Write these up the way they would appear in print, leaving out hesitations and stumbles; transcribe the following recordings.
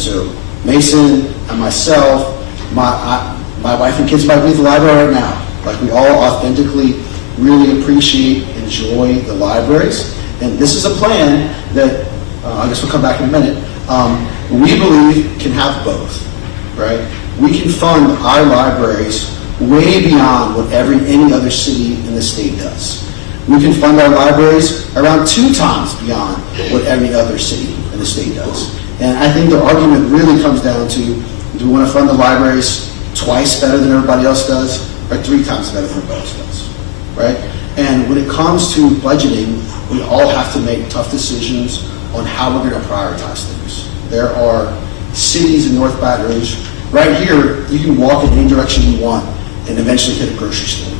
And so Mason and myself, my wife and kids might be at the library right now. Like, we all authentically really appreciate, enjoy the libraries. And this is a plan that, I guess we'll come back in a minute, we believe can have both, right? We can fund our libraries way beyond what any other city in the state does. We can fund our libraries around 2 times beyond what every other city in the state does. And I think the argument really comes down to, do we want to fund the libraries twice better than everybody else does, or 3 times better than everybody else does, right? And when it comes to budgeting, we all have to make tough decisions on how we're going to prioritize things. There are cities in North Baton Rouge. Right here, you can walk in any direction you want and eventually hit a grocery store,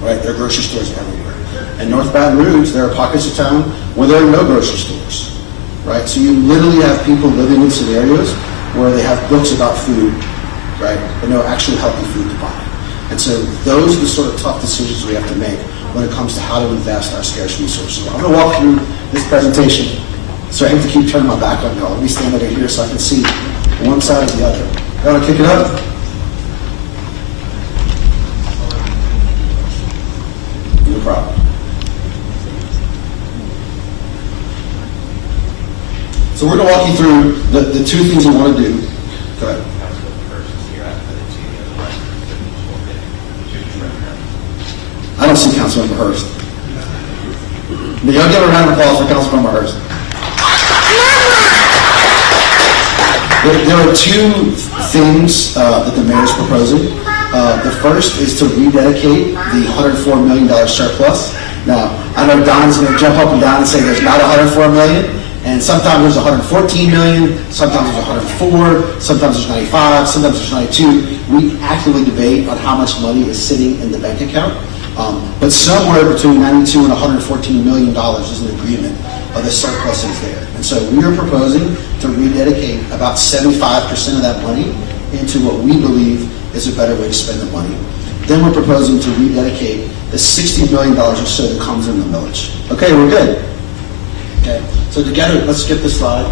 right? There are grocery stores everywhere. In North Baton Rouge, there are pockets of town where there are no grocery stores, right? So you literally have people living in scenarios where they have books about food, right, but no actual healthy food to buy. And so those are the sort of tough decisions we have to make when it comes to how to invest our scarce resources. I'm going to walk through this presentation, so I have to keep turning my back on y'all. Let me stand over here so I can see one side or the other. You want to kick it up? No problem. So we're going to walk you through the 2 things we want to do. Go ahead. I don't see Councilmember Hurst. But y'all give a round of applause for Councilmember Hurst. There are 2 things that the mayor is proposing. The first is to rededicate the $104 million surplus. Now, I know Don's going to jump up and down and say there's not $104 million, and sometimes there's $114 million, sometimes there's $104, sometimes there's 95, sometimes there's 92. We actively debate on how much money is sitting in the bank account. But somewhere between 92 and $114 million is an agreement of the surplus is there. And so we are proposing to rededicate about 75% of that money into what we believe is a better way to spend the money. Then we're proposing to rededicate the $60 million or so that comes in the millage. Okay, we're good. Okay, so together, let's skip this slide.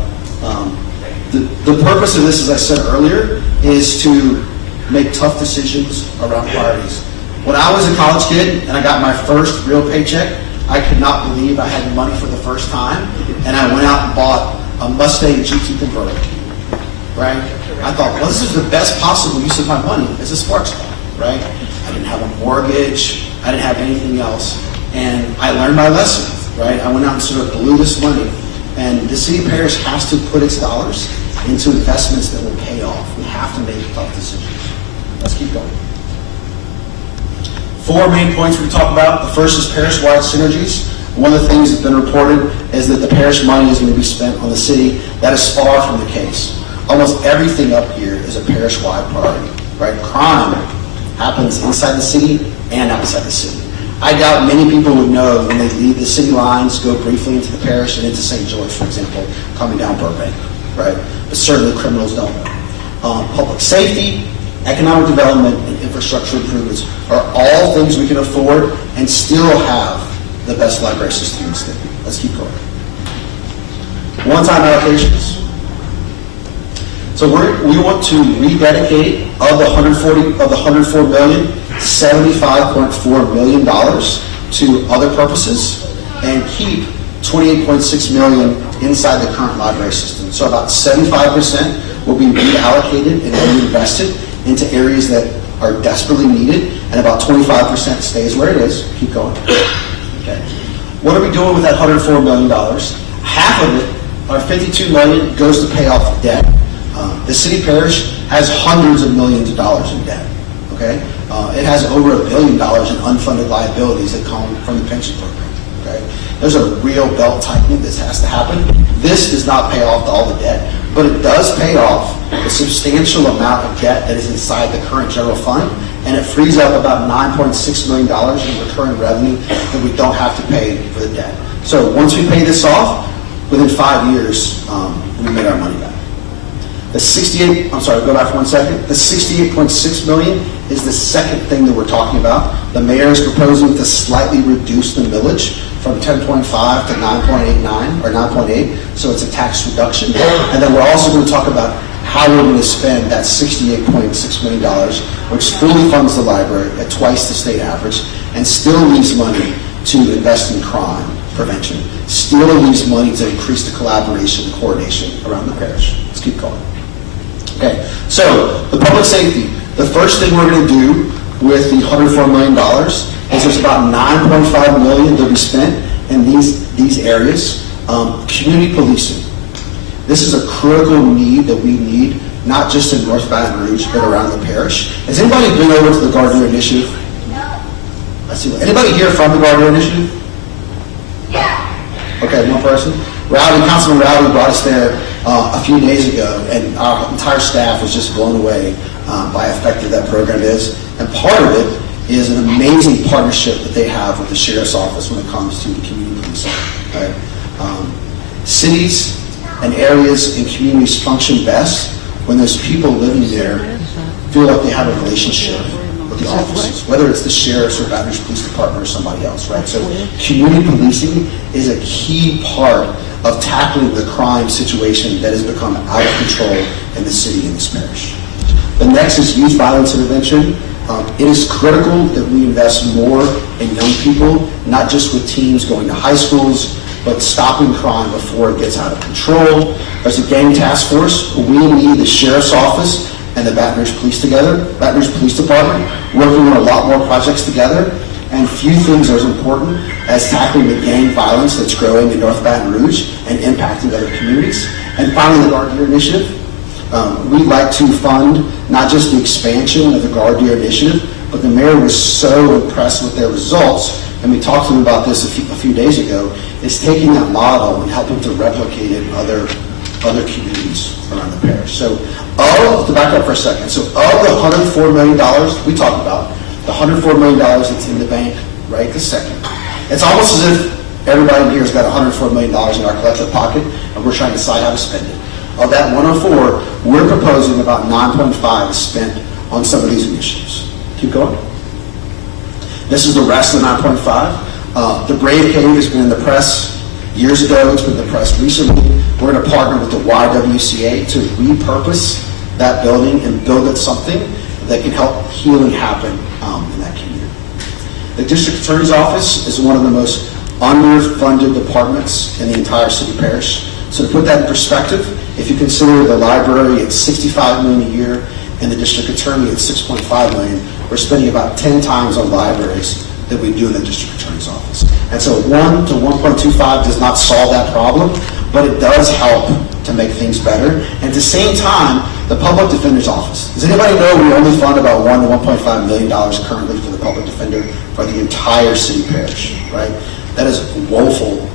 The purpose of this, as I said earlier, is to make tough decisions around priorities. When I was a college kid and I got my first real paycheck, I could not believe I had money for the first time, and I went out and bought a Mustang GT convertible, right? I thought, well, this is the best possible use of my money as a Sparks car, right? I didn't have a mortgage, I didn't have anything else, and I learned my lesson, right? I went out and sort of blew this money, and the city parish has to put its dollars into investments that will pay off. We have to make tough decisions. Let's keep going. 4 main points we talk about. The first is parish-wide synergies. One of the things that's been reported is that the parish money is going to be spent on the city. That is far from the case. Almost everything up here is a parish-wide priority, right? Crime happens inside the city and outside the city. I doubt many people would know when they leave the city lines, go briefly into the parish and into St. George, for example, coming down Burbank, right? But certainly criminals don't know. Public safety, economic development, and infrastructure improvements are all things we can afford and still have the best library system in the state. Let's keep going. One-time allocations. So we want to rededicate of the $104 million, $75.4 million to other purposes, and keep $28.6 million inside the current library system. So about 75% will be reallocated and reinvested into areas that are desperately needed, and about 25% stays where it is. Keep going. Okay. What are we doing with that $104 million? Half of it, or $52 million, goes to pay off debt. The city parish has hundreds of millions of dollars in debt. Okay, it has over $1 billion in unfunded liabilities that come from the pension program. Okay, there's a real belt tightening that has to happen. This does not pay off all the debt, but it does pay off a substantial amount of debt that is inside the current general fund, and it frees up about $9.6 million in recurring revenue that we don't have to pay for the debt. So once we pay this off, within 5 years, we made our money back. The go back for 1 second. The $68.6 million is the second thing that we're talking about. The mayor is proposing to slightly reduce the millage from 10.5 to 9.89 or 9.8, so it's a tax reduction. And then we're also going to talk about how we're going to spend that $68.6 million, which fully funds the library at twice the state average, and still leaves money to invest in crime prevention, still leaves money to increase the collaboration and coordination around the parish. Let's keep going. Okay, so the public safety. The first thing we're going to do with the $104 million is there's about $9.5 million to be spent in these areas. Community policing. This is a critical need that we need, not just in North Baton Rouge, but around the parish. Has anybody been over to the Gardner Initiative? No. Let's see. Anybody here from the Gardner Initiative? Yeah. Okay, one person. Councilman Rowdy brought us there a few days ago, and our entire staff was just blown away by how effective that program is. And part of it is an amazing partnership that they have with the Sheriff's Office when it comes to the community policing. Right? Cities and areas and communities function best when those people living there feel like they have a relationship with the officers, whether it's the sheriffs or Baton Rouge Police Department or somebody else, right? So community policing is a key part of tackling the crime situation that has become out of control in the city and this parish. The next is youth violence intervention. It is critical that we invest more in young people, not just with teams going to high schools, but stopping crime before it gets out of control. There's a gang task force. We need the Sheriff's Office and the Baton Rouge Police Department working on a lot more projects together. And few things are as important as tackling the gang violence that's growing in North Baton Rouge and impacting other communities. And finally, the Guard Year Initiative. We'd like to fund not just the expansion of the Guard Year Initiative, but the mayor was so impressed with their results, and we talked to him about this a few days ago, is taking that model and helping to replicate it in other communities around the parish. So, to back up for a second, so of the $104 million we talked about, the $104 million that's in the bank right this second, it's almost as if everybody in here has got $104 million in our collective pocket, and we're trying to decide how to spend it. Of that 104, we're proposing about 9.5 is spent on some of these initiatives. Keep going. This is the rest of the 9.5. The Brave Cave has been in the press years ago. It's been in the press recently. We're going to partner with the YWCA to repurpose that building and build it something that can help healing happen in that community. The District Attorney's Office is one of the most underfunded departments in the entire city parish. So to put that in perspective, if you consider the library at $65 million a year and the district attorney at $6.5 million, we're spending about 10 times on libraries that we do in the district attorney's office. And so 1 to 1.25 does not solve that problem, but it does help to make things better. And at the same time, the public defender's office. Does anybody know we only fund about $1 to $1.5 million currently for the public defender for the entire city parish, right? That is woeful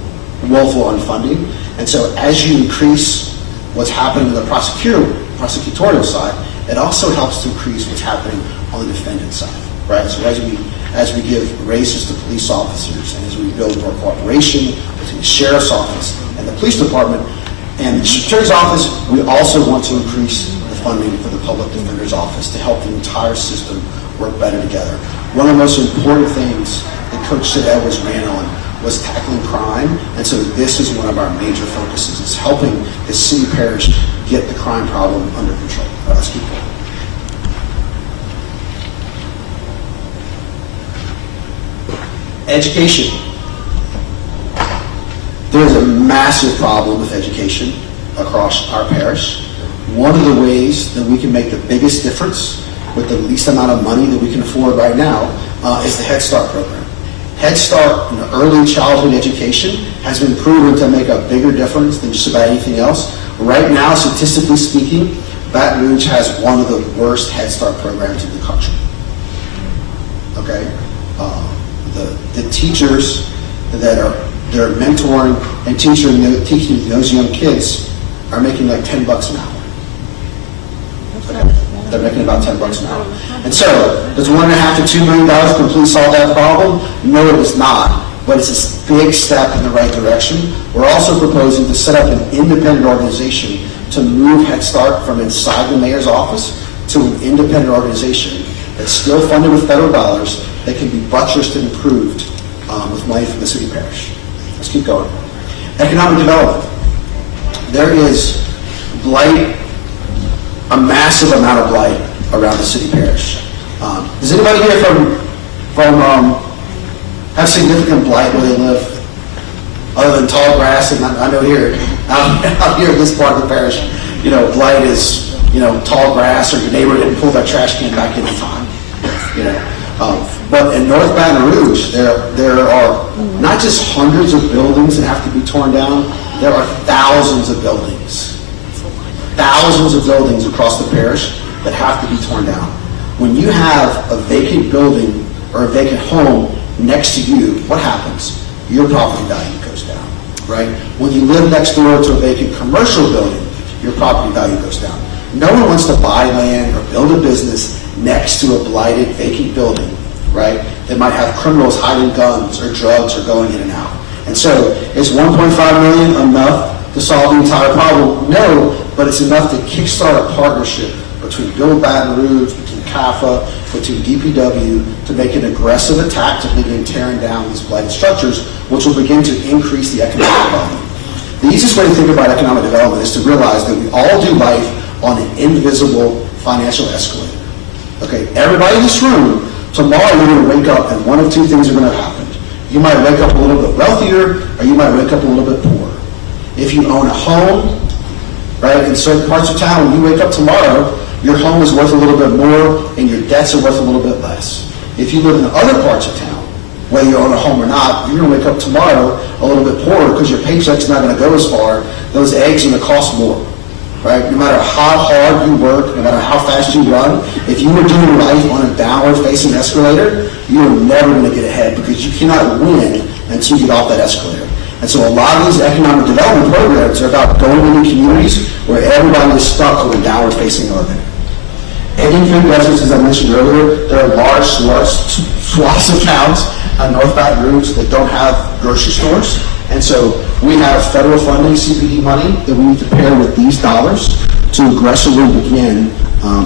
unfunding. And so as you increase what's happening on the prosecutorial side, it also helps to increase what's happening on the defendant side, right? So as we give raises to police officers and as we build more cooperation between the sheriff's office and the police department and the district attorney's office, we also want to increase the funding for the public defender's office to help the entire system work better together. One of the most important things that Coach Sid Edwards ran on was tackling crime, and so this is one of our major focuses, is helping the city parish get the crime problem under control. All right, let's keep going. Education. There's a massive problem with education across our parish. One of the ways that we can make the biggest difference with the least amount of money that we can afford right now is the Head Start program. Head Start, early childhood education, has been proven to make a bigger difference than just about anything else. Right now, statistically speaking, Baton Rouge has one of the worst Head Start programs in the country. Okay? The teachers that are mentoring and teaching those young kids are making like $10 an hour. Okay? They're making about $10 an hour. And so, does $1.5 to $2 million completely solve that problem? No, it does not. But it's a big step in the right direction. We're also proposing to set up an independent organization to move Head Start from inside the mayor's office to an independent organization that's still funded with federal dollars that can be buttressed and improved with money from the city parish. Let's keep going. Economic development. There is blight, a massive amount of blight around the city parish. Does anybody here have significant blight where they live? Other than tall grass, and I know here, out here in this part of the parish, blight is, tall grass, or your neighbor didn't pull that trash can back in time. But in North Baton Rouge, there are not just hundreds of buildings that have to be torn down, there are thousands of buildings. Thousands of buildings across the parish that have to be torn down. When you have a vacant building or a vacant home next to you, what happens? Your property value goes down, right? When you live next door to a vacant commercial building, your property value goes down. No one wants to buy land or build a business next to a blighted vacant building, right? That might have criminals hiding guns or drugs or going in and out. And so, is 1.5 million enough to solve the entire problem? No, but it's enough to kickstart a partnership between Build Baton Rouge, between CAFA, between DPW, to make an aggressive attack to begin tearing down these blighted structures, which will begin to increase the economic development. The easiest way to think about economic development is to realize that we all do life on an invisible financial escalator. Okay, everybody in this room, tomorrow you're going to wake up and one of two things are going to happen. You might wake up a little bit wealthier, or you might wake up a little bit poorer. If you own a home, right, in certain parts of town, when you wake up tomorrow, your home is worth a little bit more and your debts are worth a little bit less. If you live in other parts of town, whether you own a home or not, you're going to wake up tomorrow a little bit poorer because your paycheck's not going to go as far. Those eggs are going to cost more, right? No matter how hard you work, no matter how fast you run, if you were doing life on a downward-facing escalator, you're never going to get ahead because you cannot win until you get off that escalator. And so a lot of these economic development programs are about going into communities where everybody is stuck on a downward-facing elevator. Indian food deserts, as I mentioned earlier, there are large swaths of towns in North Baton Rouge that don't have grocery stores. And so we have federal funding, CPD money, that we need to pair with these dollars to aggressively begin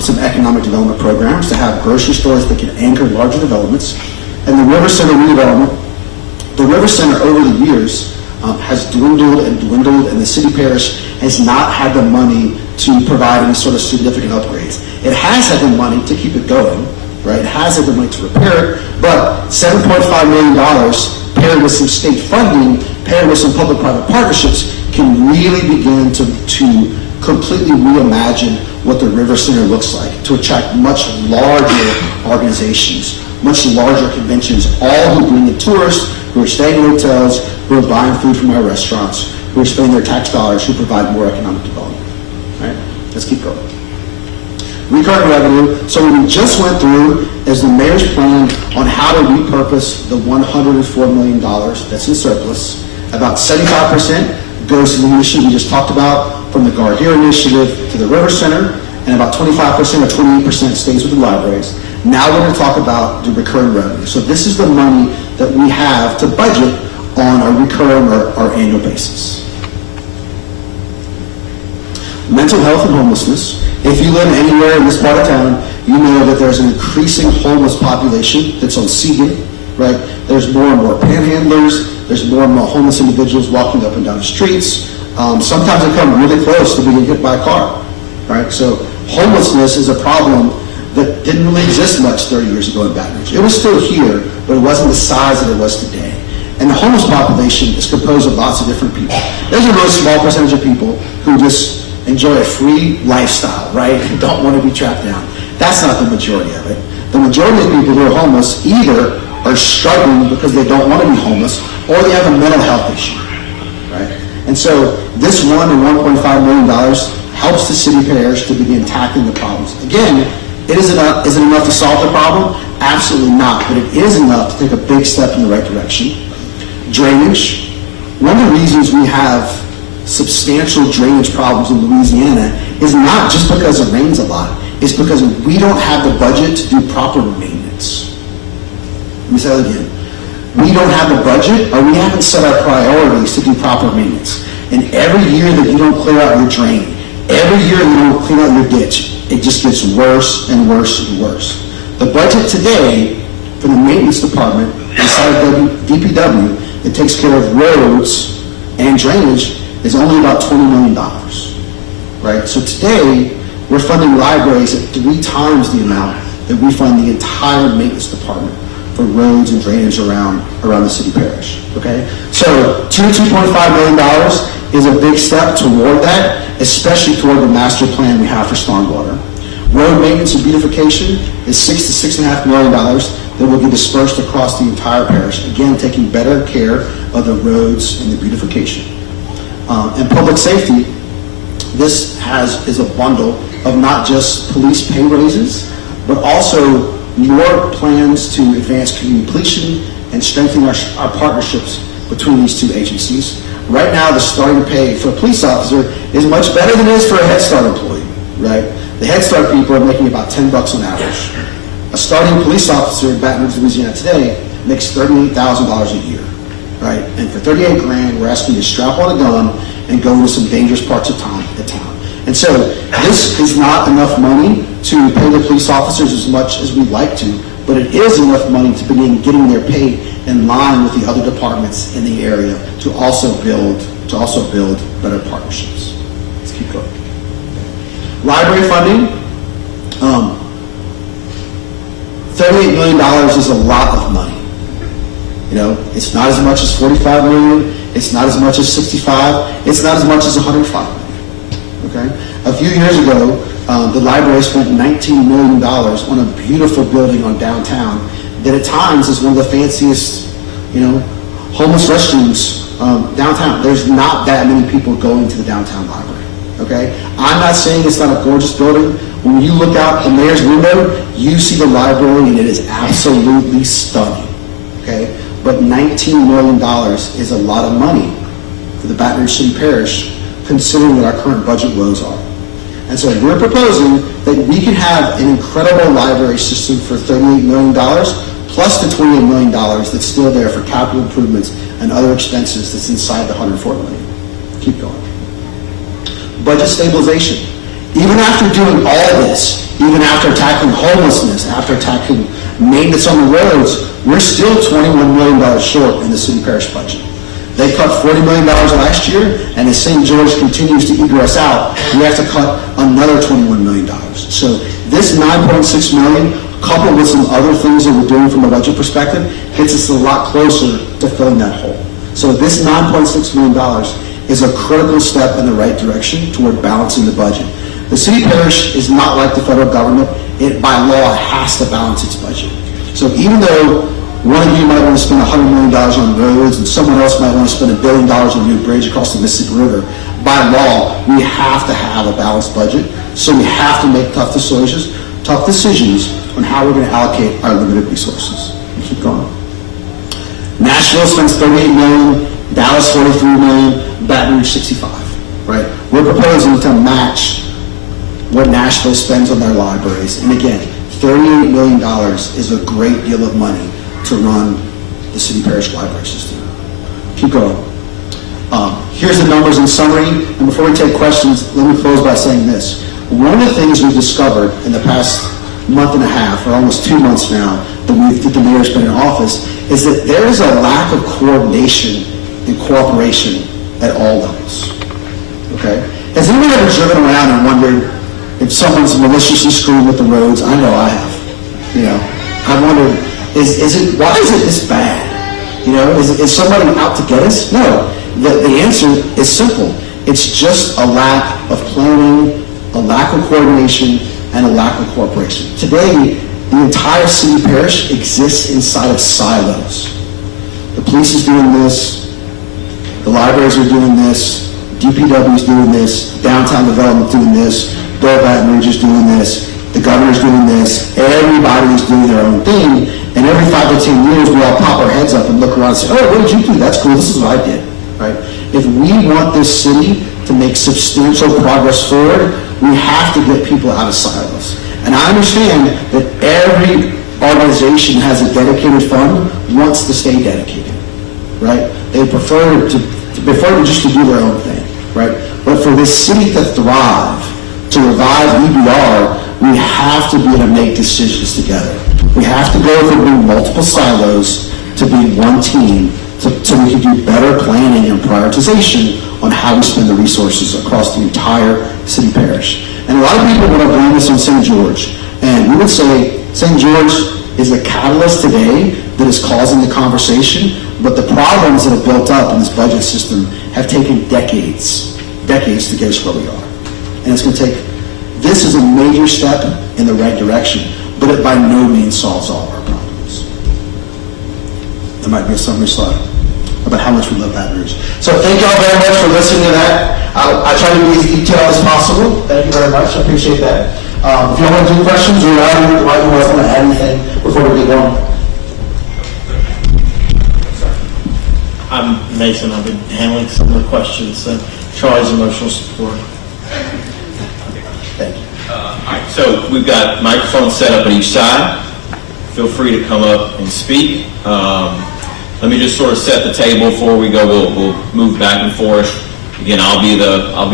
some economic development programs to have grocery stores that can anchor larger developments. And the River Center redevelopment, the River Center over the years has dwindled and dwindled, and the city parish has not had the money to provide any sort of significant upgrades. It has had the money to keep it going, right? It has had the money to repair it, but $7.5 million paired with some state funding, paired with some public-private partnerships, can really begin to completely reimagine what the River Center looks like, to attract much larger organizations, much larger conventions, all who bring in tourists, who are staying in hotels, who are buying food from our restaurants, who are spending their tax dollars, who provide more economic development. All right, let's keep going. Recurring revenue. So what we just went through is the mayor's plan on how to repurpose the $104 million that's in surplus. About 75% goes to the initiative we just talked about, from the Guard Here initiative to the River Center, and about 25% or 28% stays with the libraries. Now we're going to talk about the recurring revenue. So this is the money that we have to budget on a recurring or annual basis. Mental health and homelessness. If you live anywhere in this part of town, you know that there's an increasing homeless population that's on Seagan, right? There's more and more panhandlers. There's more and more homeless individuals walking up and down the streets. Sometimes they come really close to being hit by a car, right? So homelessness is a problem that didn't really exist much 30 years ago in Baton Rouge. It was still here, but it wasn't the size that it was today. And the homeless population is composed of lots of different people. There's a really small percentage of people who just enjoy a free lifestyle, right? Who don't want to be trapped down. That's not the majority of it. The majority of people who are homeless either are struggling because they don't want to be homeless, or they have a mental health issue, right? And so this $1 to $1.5 million helps the city parish to begin tackling the problems. Again, is it enough to solve the problem? Absolutely not, but it is enough to take a big step in the right direction. Drainage. One of the reasons we have substantial drainage problems in Louisiana is not just because it rains a lot, it's because we don't have the budget to do proper maintenance. Let me say that again. We don't have the budget, or we haven't set our priorities to do proper maintenance. And every year that you don't clear out your drain, every year that you don't clean out your ditch, it just gets worse and worse and worse. The budget today for the maintenance department inside of DPW that takes care of roads and drainage is only about $20 million, right? So today, we're funding libraries at 3 times the amount that we fund the entire maintenance department for roads and drainage around the city parish, okay? So $2.5 million is a big step toward that, especially toward the master plan we have for stormwater. Road maintenance and beautification is $6 to $6.5 million that will be dispersed across the entire parish, again, taking better care of the roads and the beautification. And public safety, this is a bundle of not just police pay raises, but also more plans to advance community policing and strengthen our partnerships between these two agencies. Right now, the starting pay for a police officer is much better than it is for a Head Start employee, right? The Head Start people are making about $10 on average. A starting police officer in Baton Rouge, Louisiana today makes $38,000 a year, right? And for 38 grand, we're asking you to strap on a gun and go into some dangerous parts of town. And so this is not enough money to pay the police officers as much as we'd like to, but it is enough money to begin getting their pay in line with the other departments in the area to also build better partnerships. Let's keep going. Library funding, $38 million is a lot of money. You know, it's not as much as 45 million, it's not as much as 65, it's not as much as 105 million. Okay? A few years ago, the library spent $19 million on a beautiful building on downtown that at times is one of the fanciest, homeless restrooms downtown. There's not that many people going to the downtown library. Okay? I'm not saying it's not a gorgeous building. When you look out the mayor's window, you see the library and it is absolutely stunning. Okay? But $19 million is a lot of money for the Baton Rouge City Parish, considering what our current budget woes are. And so we're proposing that we can have an incredible library system for $38 million, plus the $28 million that's still there for capital improvements and other expenses that's inside the $104 million. Keep going. Budget stabilization. Even after doing all this, even after tackling homelessness, after tackling maintenance on the roads, we're still $21 million short in the city parish budget. They cut $40 million last year, and as St. George continues to egress out, we have to cut another $21 million. So this $9.6 million, coupled with some other things that we're doing from a budget perspective, gets us a lot closer to filling that hole. So this $9.6 million is a critical step in the right direction toward balancing the budget. The city parish is not like the federal government. It, by law, has to balance its budget. So even though one of you might want to spend $100 million on roads and someone else might want to spend $1 billion on a new bridge across the Mississippi River, by law, we have to have a balanced budget. So we have to make tough decisions on how we're going to allocate our limited resources. Keep going. Nashville spends $38 million, Dallas $43 million, Baton Rouge $65, right? We're proposing to match what Nashville spends on their libraries. And again, $38 million is a great deal of money to run the city parish library system. Keep going. Here's the numbers in summary, and before we take questions, let me close by saying this. One of the things we've discovered in the past month and a half, or almost 2 months now, that the mayor's been in office, is that there is a lack of coordination and cooperation at all levels. Okay? Has anyone ever driven around and wondered if someone's maliciously screwing with the roads? I know I have. I've wondered, why is it this bad? Is somebody out to get us? No. The answer is simple. It's just a lack of planning, a lack of coordination, and a lack of cooperation. Today, the entire city parish exists inside of silos. The police is doing this, the libraries are doing this, DPW is doing this, downtown development doing this, Bill Baton Rouge is doing this, the governor's doing this, everybody's doing their own thing, and every 5 to 10 years we all pop our heads up and look around and say, oh, what did you do? That's cool, this is what I did, right? If we want this city to make substantial progress forward, we have to get people out of silos. And I understand that every organization has a dedicated fund, wants to stay dedicated, right? They prefer just to do their own thing, right? But for this city to thrive, to revive EBR, we have to be able to make decisions together. We have to go from being multiple silos to being one team to so we can do better planning and prioritization on how we spend the resources across the entire city parish. And a lot of people want to blame this on St. George. And we would say St. George is a catalyst today that is causing the conversation, but the problems that have built up in this budget system have taken decades to get us where we are. And it's going to take, this is a major step in the right direction, but it by no means solves all of our problems. There might be a summary slide about how much we love Baton Rouge. So thank y'all very much for listening to that. I try to be as detailed as possible. Thank you very much. I appreciate that. If you want to do questions or you might want to add anything before we get going. I'm Mason. I've been handling some of the questions and Charlie's emotional support. Thank you. All right, so we've got microphones set up at each side. Feel free to come up and speak. Let me just sort of set the table before we go. We'll move back and forth. Again, I'll be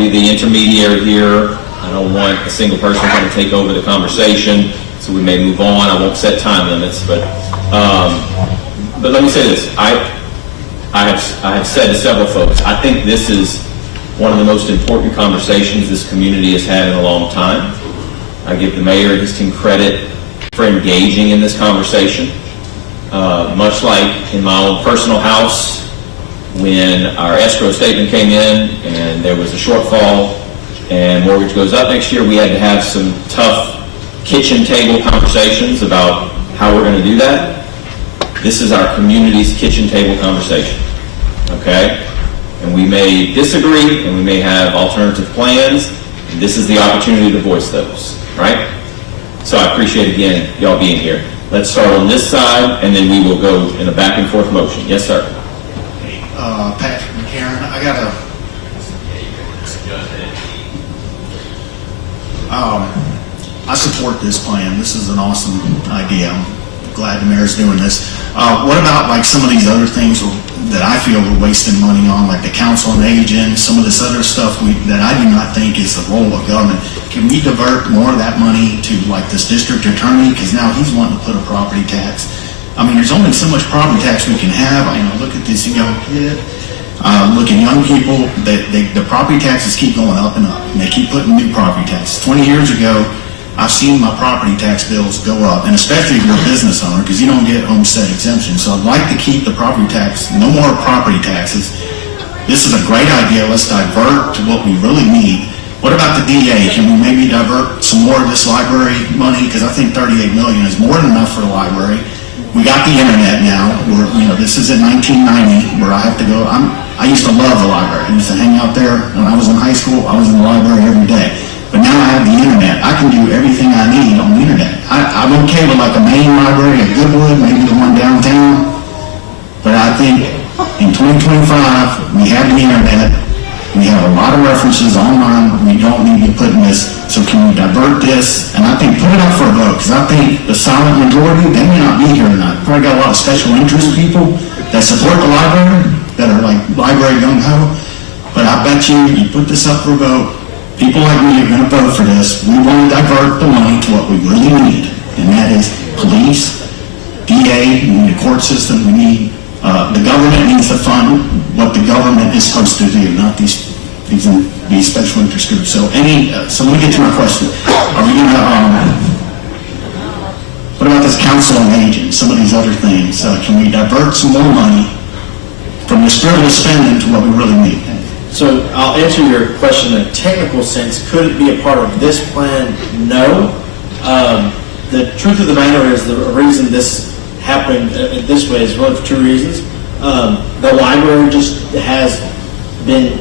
the intermediary here. I don't want a single person trying to take over the conversation, so we may move on. I won't set time limits, but let me say this. I have said to several folks, I think this is one of the most important conversations this community has had in a long time. I give the mayor and his team credit for engaging in this conversation. Much like in my own personal house, when our escrow statement came in and there was a shortfall and mortgage goes up next year, we had to have some tough kitchen table conversations about how we're going to do that. This is our community's kitchen table conversation, okay? And we may disagree and we may have alternative plans, and this is the opportunity to voice those, right? So I appreciate, again, y'all being here. Let's start on this side, and then we will go in a back and forth motion. Yes, sir. Patrick and Karen, I got a I support this plan. This is an awesome idea. I'm glad the mayor's doing this. What about like some of these other things that I feel we're wasting money on, like the council on aging, some of this other stuff that I do not think is the role of government? Can we divert more of that money to like this district attorney? Because now he's wanting to put a property tax. I mean, there's only so much property tax we can have. I know, look at this young kid. Look at young people, the property taxes keep going up and up, and they keep putting new property taxes. 20 years ago, I've seen my property tax bills go up, and especially if you're a business owner, because you don't get homestead exemption. So I'd like to keep the property tax, no more property taxes. This is a great idea. Let's divert to what we really need. What about the DA? Can we maybe divert some more of this library money? Because I think $38 million is more than enough for the library. We got the internet now. This is in 1990 where I have to go. I used to love the library. I used to hang out there when I was in high school. I was in the library every day. But now I have the internet. I can do everything I need on the internet. I'm okay with like a main library at Goodwood, maybe the one downtown. But I think in 2025, we have the internet. We have a lot of references online. We don't need to be putting this. So can we divert this? And I think put it up for a vote, because I think the silent majority, they may not be here tonight. Probably got a lot of special interest people that support the library, that are like library gung-ho. But I bet you put this up for a vote, people like me are going to vote for this. We want to divert the money to what we really need, and that is police, DA, we need a court system, we need, the government needs to fund what the government is supposed to do, not these special interest groups. So so let me get to my question. Are we going to, what about this council on aging, some of these other things? Can we divert some more money from this frivolous spending to what we really need? So I'll answer your question in a technical sense. Could it be a part of this plan? No. The truth of the matter is the reason this happened this way is really for two reasons. The library just has been,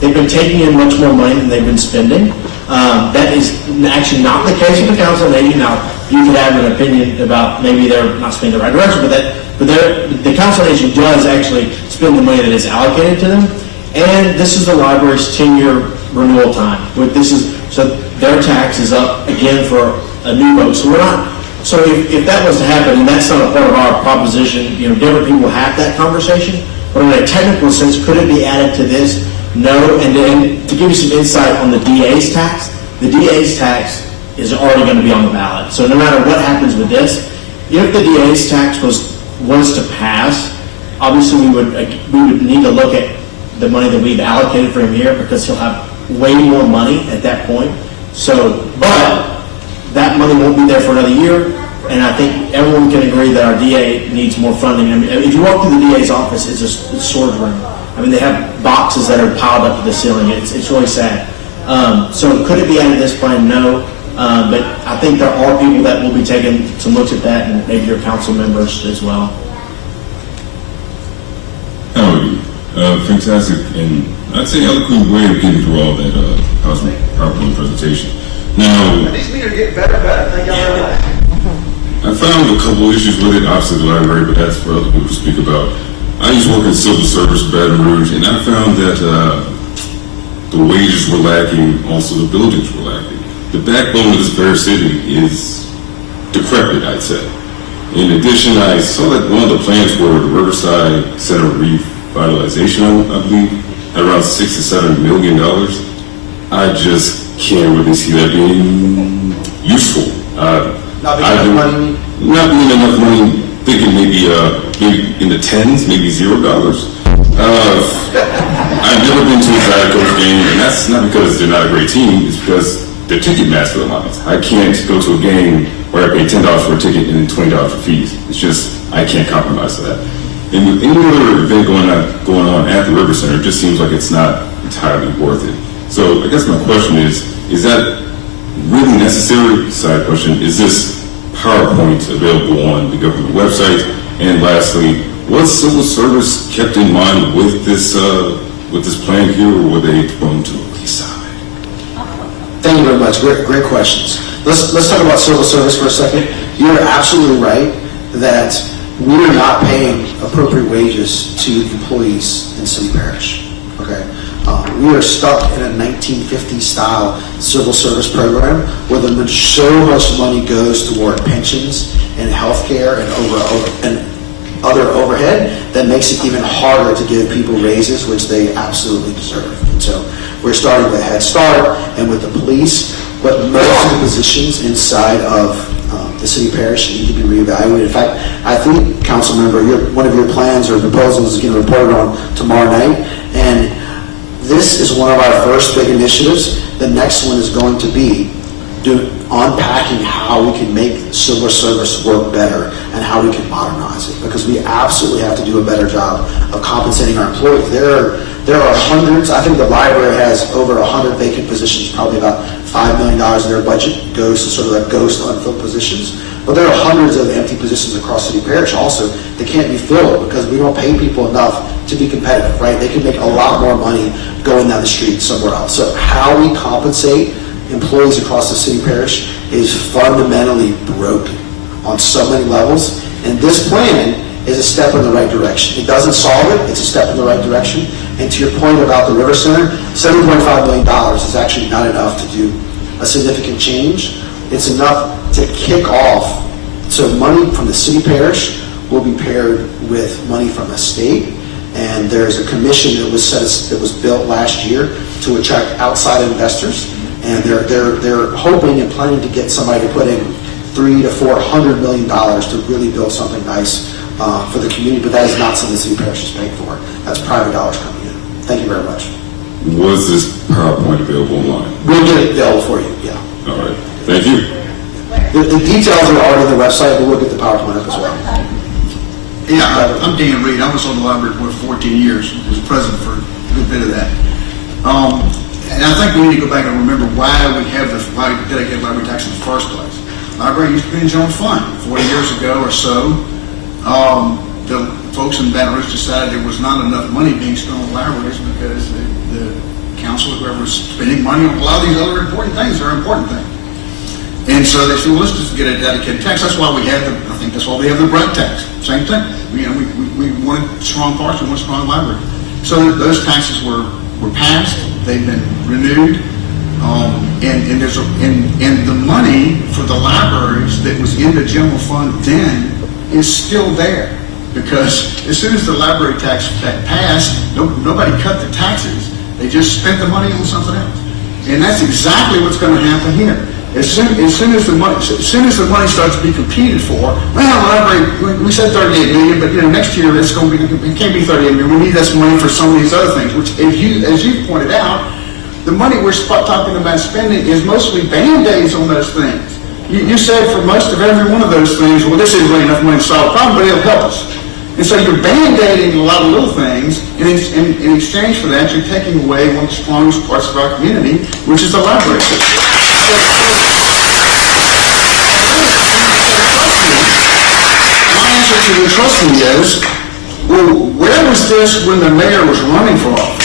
they've been taking in much more money than they've been spending. That is actually not the case with the council on aging. Now, you could have an opinion about maybe they're not spending the right direction, but the council on aging does actually spend the money that is allocated to them. And this is the library's 10-year renewal time. So their tax is up again for a new vote. So if that was to happen, and that's not a part of our proposition, different people have that conversation. But in a technical sense, could it be added to this? No. And then to give you some insight on the DA's tax, the DA's tax is already going to be on the ballot. So no matter what happens with this, if the DA's tax was to pass, obviously we would need to look at the money that we've allocated for him here, because he'll have way more money at that point. So, but that money won't be there for another year, and I think everyone can agree that our DA needs more funding. I mean, if you walk through the DA's office, it's a storage room. I mean, they have boxes that are piled up to the ceiling. It's really sad. So could it be added to this plan? No. But I think there are people that will be taking some looks at that, and maybe your council members as well. Howdy. Fantastic, and I'd say eloquent way of getting through all that PowerPoint presentation. Now, These meters get better and better. Thank y'all. I found a couple issues with it, obviously the library, but that's for other people to speak about. I used to work in civil service, Baton Rouge, and I found that the wages were lacking, also the buildings were lacking. The backbone of this fair city is decrepit, I'd say. In addition, I saw that one of the plans for the Riverside Center revitalization, I believe, at around $6 to $7 million. I just can't really see that being useful. Not being enough money? Not being enough money, thinking maybe in the tens, maybe $0. I've never been to a Zydeco's game, and that's not because they're not a great team, it's because their ticket master lines. I can't go to a game where I pay $10 for a ticket and then $20 for fees. It's just, I can't compromise to that. And with any other event going on at the River Center, it just seems like it's not entirely worth it. So I guess my question is that really necessary? Side question, is this PowerPoint available on the government website? And lastly, was civil service kept in mind with this plan here, or were they thrown to the wayside? Thank you very much. Great questions. Let's talk about civil service for a second. You're absolutely right that we are not paying appropriate wages to employees in city parish. Okay, we are stuck in a 1950s style civil service program where so much money goes toward pensions and health care and other overhead that makes it even harder to give people raises, which they absolutely deserve. And so we're starting with Head Start and with the police, but most of the positions inside of the city parish need to be reevaluated. In fact, I think, council member, one of your plans or proposals is getting reported on tomorrow night, and this is one of our first big initiatives. The next one is going to be unpacking how we can make civil service work better and how we can modernize it, because we absolutely have to do a better job of compensating our employees. There are hundreds. I think the library has over 100 vacant positions. Probably about $5 million of their budget goes to sort of like ghost unfilled positions. But there are hundreds of empty positions across city parish also that can't be filled because we don't pay people enough to be competitive, right? They can make a lot more money going down the street somewhere else. So how we compensate employees across the city parish is fundamentally broken on so many levels. And this plan is a step in the right direction. It doesn't solve it, it's a step in the right direction. And to your point about the River Center, $7.5 million is actually not enough to do a significant change. It's enough to kick off. So money from the city parish will be paired with money from the state. And there's a commission that was built last year to attract outside investors. And they're hoping and planning to get somebody to put in $300 to $400 million to really build something nice for the community, but that is not something the city parish is paying for. That's private dollars coming in. Thank you very much. Was this PowerPoint available online? We'll get it available for you, yeah. All right, thank you. The details are already on the website, but we'll get the PowerPoint up as well. Yeah, I'm Dan Reed. I was on the library board for 14 years. Was president for a good bit of that. And I think we need to go back and remember why we have the dedicated library tax in the first place. Library used to be in general fund 40 years ago or so. The folks in Baton Rouge decided there was not enough money being spent on libraries because the council, whoever was spending money on a lot of these other important things, are important things. And so they said, well, let's just get a dedicated tax. That's why we have I think that's why we have the bread tax. Same thing. We wanted strong parks, we wanted strong library. So those taxes were passed, they've been renewed, and the money for the libraries that was in the general fund then is still there. Because as soon as the library tax passed, nobody cut the taxes. They just spent the money on something else. And that's exactly what's going to happen here. As soon as the money starts to be competed for, we said 38 million, but next year it's going to be, it can't be 38 million. We need this money for some of these other things, which as you pointed out, the money we're talking about spending is mostly Band-Aids on those things. You said for most of every one of those things, well, this isn't really enough money to solve the problem, but it'll help us. And so you're Band-Aiding a lot of little things, and in exchange for that, you're taking away one of the strongest parts of our community, which is the library system. My answer to the trust me is, well, where was this when the mayor was running for office?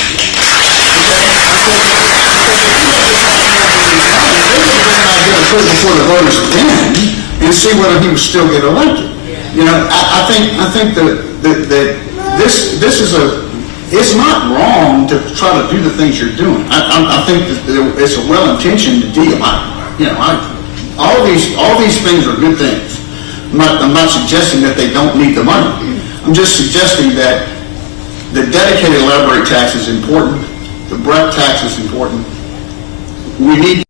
Put it before the voters again and see whether he would still get elected. I think that this is it's not wrong to try to do the things you're doing. I think that it's a well-intentioned deal. All these things are good things. I'm not suggesting that they don't need the money. I'm just suggesting that the dedicated library tax is important. The breadth tax is important. We need